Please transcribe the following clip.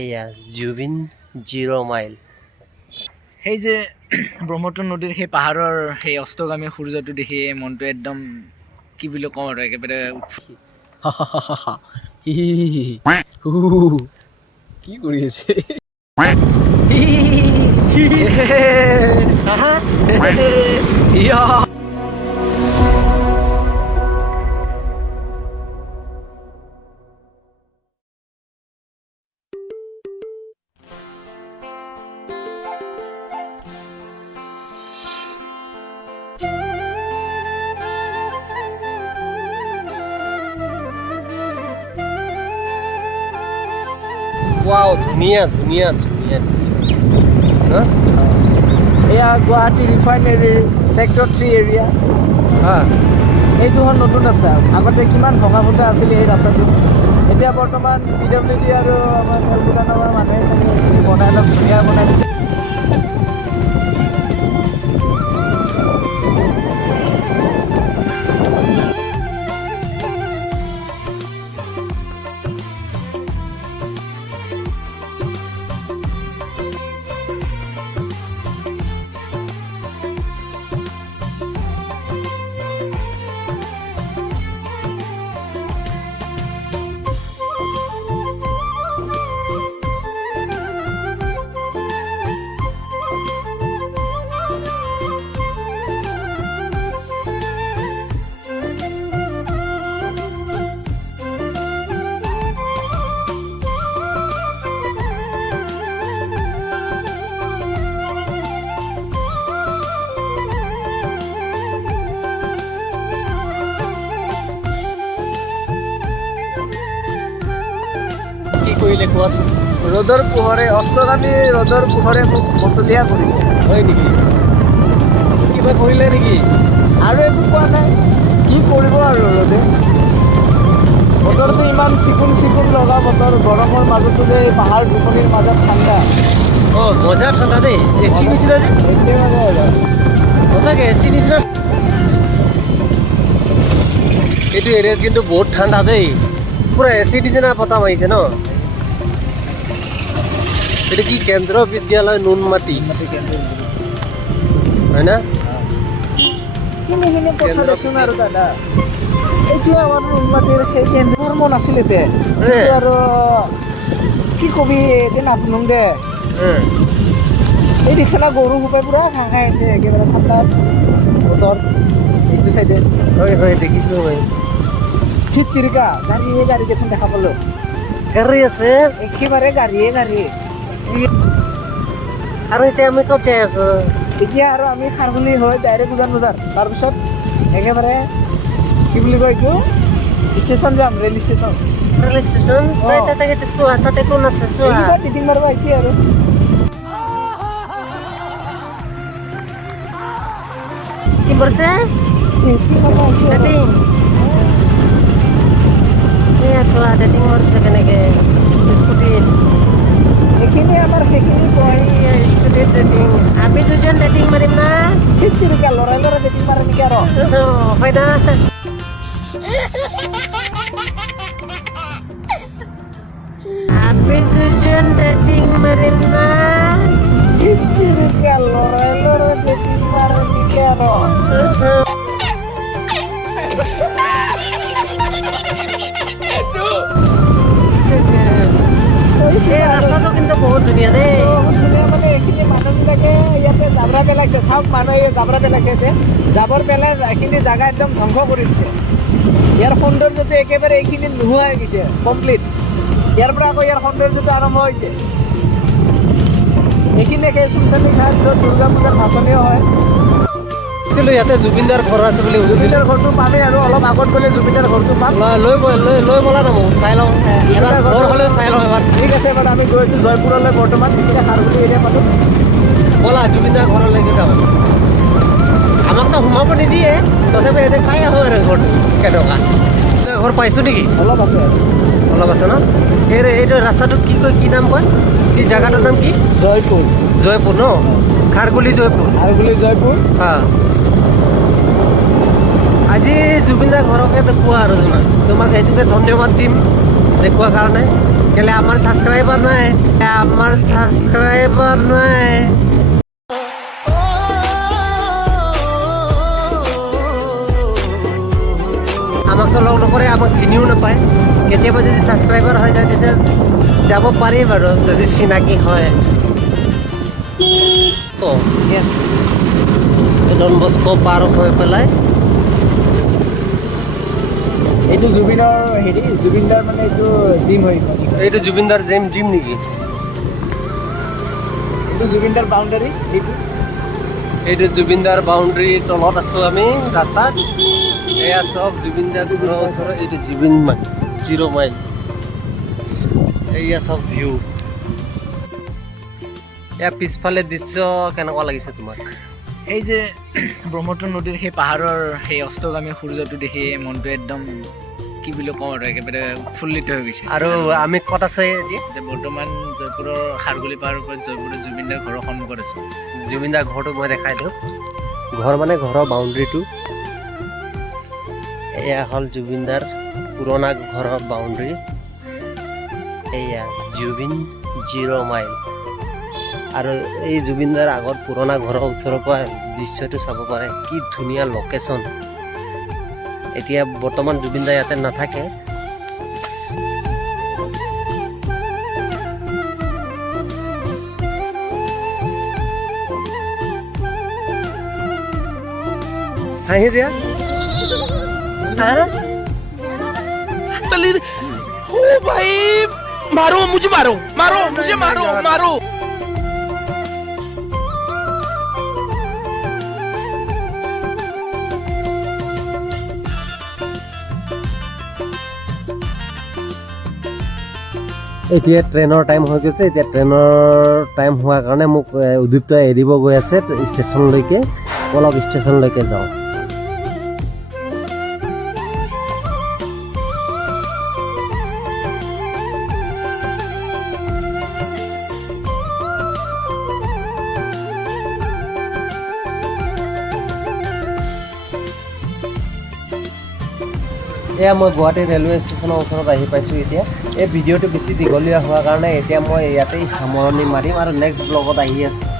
এয়া জুবিন 0 মাইল। সেই যে ব্ৰহ্মপুত্ৰ নদীৰ সেই পাহাৰৰ সেই অস্তগামী সূৰ্যটো দেখি মনটো একদম কি বুলি কওঁ আৰু একেবাৰে কি কৰি আছে? ৱাও, ধুনীয়া ধুনীয়া ধুনীয়া দৃশ্য। এয়া গুৱাহাটী ৰিফাইনেৰী ছেক্টৰ 3 এৰিয়া। এইটোখন নতুন ৰাস্তা। আগতে কিমান ভঙা ফুটা আছিলে এই ৰাস্তাটো। এতিয়া বৰ্তমান PWD আৰু আমাৰ খেলপথাৰৰ মানুহে চাগে বনাই অলপ ধুনীয়া বনাই দিছে। কি কৰিলে কোৱাচোন? ৰ'দৰ পোহৰে অস্তগামী ৰ'দৰ পোহৰে মোক মতলীয়া কৰিছে। হয় নেকি? কিবা কৰিলে নেকি? আৰু একো কোৱা নাই, কি কৰিব আৰু ৰ'দে। বতৰটো ইমান চিকুণ চিকুণ লগা বতৰ, গৰমৰ মাজতো যে এই পাহাৰ দুখনিৰ মাজত ঠাণ্ডা। মজা ঠাণ্ডা দেই। এচি নিচিনা যে সঁচাকে এচি নিচিনা। এইটো এৰিয়াত কিন্তু বহুত ঠাণ্ডা দেই, পুৰা এচি নিচিনা বতাহ মাৰিছে ন। এইটো কি কেন্দ্ৰ বিদ্যালয় নুনমাটি হয় না? আৰু দাদা এইটোৱে আমাৰ নুনমাটিৰ সেই কেন্দ্ৰৰ মন আছিলে তে আৰু কি কবি এদিন আপোনাক দে এই ৰিক্সালা গৰু সোপাই পুৰা ঘাঁহ খাই আছে একেবাৰে ঠাণ্ডা বতৰ এইটো চাইডে। হয় হয় দেখিছোঁ মই। ঠিক তিৰিকা গাড়ী দেখোন দেখা পালোঁ। গাড়ী আছে একেবাৰে গাড়ীয়ে গাড়ী। আৰু এতিয়া আমি ক'ত যাই আছো? এতিয়া আৰু আমি খাৰগুলি হৈ ডাইৰেক্ট উজান বজাৰ, তাৰপিছত একেবাৰে কি বুলি কয় এইটো ষ্টেচন যাম, ৰেল ষ্টেচন। ৰেল ষ্টেচন তাতে চোৱা, তাতে কোন আছে চোৱা। টিটিং মাৰিব আহিছে আৰু কি কৰিছে? চোৱা ডেটিং মাৰিছে কেনেকে স্কুটিত। এইখিনি আমাৰ সেইখিনি স্কুটিত ডেটিং। আমি দুজন ডেটিং মাৰিম না? ঠিক তিৰিকা লৰাই ডেটিং মাৰে নেকি আৰু হয় না? আমি দুজন ডেটিং মাৰিম না? ঠিক তিৰিকা লৰাই ডেটিং মাৰে নেকি আৰু ৰাস্তাটো কিন্তু বহুত ধুনীয়া দেই। ধুনীয়া মানে এইখিনি মানুহবিলাকে ইয়াতে জাবৰা পেলাইছে, চব মানুহে ইয়াত জাবৰা পেলাইছে। ইয়াতে জাবৰ পেলাই এইখিনি জাগা একদম ধ্বংস কৰি দিছে। ইয়াৰ সৌন্দৰ্যটো একেবাৰে এইখিনি নোহোৱা হৈ গৈছে কমপ্লিট। ইয়াৰ পৰা আকৌ ইয়াৰ সৌন্দৰ্যটো আৰম্ভ হৈছে। এইখিনি সেই চুনচানি ঘাট য'ত দুৰ্গা পূজাৰ ভাচনিও হয়। ইয়াতে জুবিনদাৰ ঘৰ আছে বুলি জুবিনদাৰ ঘৰটো পামেই আৰু অলপ আগত গ'লে জুবিনদাৰ ঘৰটো পাম। লৈ বলা ন মোক চাই লওঁ, এবাৰ ঘৰ হ'লে চাই লওঁ এবাৰ। ঠিক আছে, এবাৰ আমি গৈ আছোঁ জয়পুৰলৈ। বৰ্তমান সেইখিনি খাৰগুলি এৰিয়া পালোঁ। ব'লা জুবিনদাৰ ঘৰলৈকে যাওঁ। আমাকতো সোমাব নিদিয়ে, তথাপি ইয়াতে চাই আহোঁ আৰু ঘৰটো কেনেকুৱা। ঘৰ পাইছোঁ নেকি? অলপ আছে ন? এইটো ৰাস্তাটোত কি কয়, কি নাম কয়, কি জেগাটোৰ নাম কি? জয়পুৰ ন? খাৰগুলি জয়পুৰ। আজি জুবিনদাৰ ঘৰকে দেখুওৱা আৰু তোমাক সেইটোকে ধন্যবাদ দিম দেখুৱাৰ কাৰণে। কেলে আমাৰ সাবস্ক্ৰাইবাৰ নাই, আমাৰ সাবস্ক্ৰাইবাৰ নাই। আমাক তো লগ নকৰে, আমাক চিনিও নাপায়। কেতিয়াবা যদি ছাবস্ক্ৰাইবাৰ হৈ যায় তেতিয়া যাব পাৰিম আৰু যদি চিনাকি হয়। য়েছ ডন বস্কো পাৰ হৈ পেলাই এইটো জুবিনৰ হেৰি জুবিনদাৰ মানে এইটো জিম হয় এইটো জুবিনদাৰ জিম নেকি? এইটো জুবিনদাৰ বাউণ্ডাৰী এইটো জুবিনদাৰ বাউণ্ডাৰী তলত আছোঁ আমি ৰাস্তাত। এয়া চব জুবিনদাৰ ঘৰৰ ওচৰত, এইটো জুবিন 0 মাইল। এয়া চব ভিউ। এয়া পিছফালে দৃশ্য কেনেকুৱা লাগিছে তোমাক? এই যে ব্ৰহ্মপুত্ৰ নদীৰ সেই পাহাৰৰ সেই অস্তগামী সূৰ্যটো দেখি মনটো একদম কি বুলি কওঁ আৰু একেবাৰে উৎফুল্লিত হৈ গৈছে। আৰু আমি ক'ত আছোঁ এতিয়া? বৰ্তমান জয়পুৰৰ খাৰগুলি পাহাৰৰ ওপৰত জয়পুৰৰ জুবিনদাৰ ঘৰৰ সন্মুখত আছোঁ। জুবিনদাৰ ঘৰটো মই দেখাই দিওঁ। ঘৰ মানে ঘৰৰ বাউণ্ডাৰীটো। এয়া হ'ল জুবিনদাৰ পুৰণা ঘৰৰ বাউণ্ডাৰী। এয়া জুবিন 0 মাইল। আৰু এই জুবিনদাৰ আগত পুৰণা ঘৰৰ ওচৰৰ পৰা দৃশ্যটো চাব পাৰে, কি ধুনীয়া লোকেশ্যন। এতিয়া বৰ্তমান জুবিনদা ইয়াতে নাথাকে। হাঁহি দিয়া ओ भाई मारो मुझे, मारो मारो मुझे, मारो मारो। এতিয়া ট্ৰেইনৰ টাইম হৈ গৈছে। এতিয়া ট্ৰেইনৰ টাইম হোৱাৰ কাৰণে মোক উদীপ্তই এৰিব গৈ আছে ষ্টেচনলৈকে। অলপ ষ্টেচনলৈকে যাওঁ। এয়া মই গুৱাহাটী ৰেলৱে ষ্টেচনৰ ওচৰত আহি পাইছোঁ। এতিয়া এই ভিডিঅ'টো বেছি দীঘলীয়া হোৱাৰ কাৰণে এতিয়া মই ইয়াতেই সামৰণি মাৰিম আৰু নেক্সট ব্লগত আহি আছোঁ।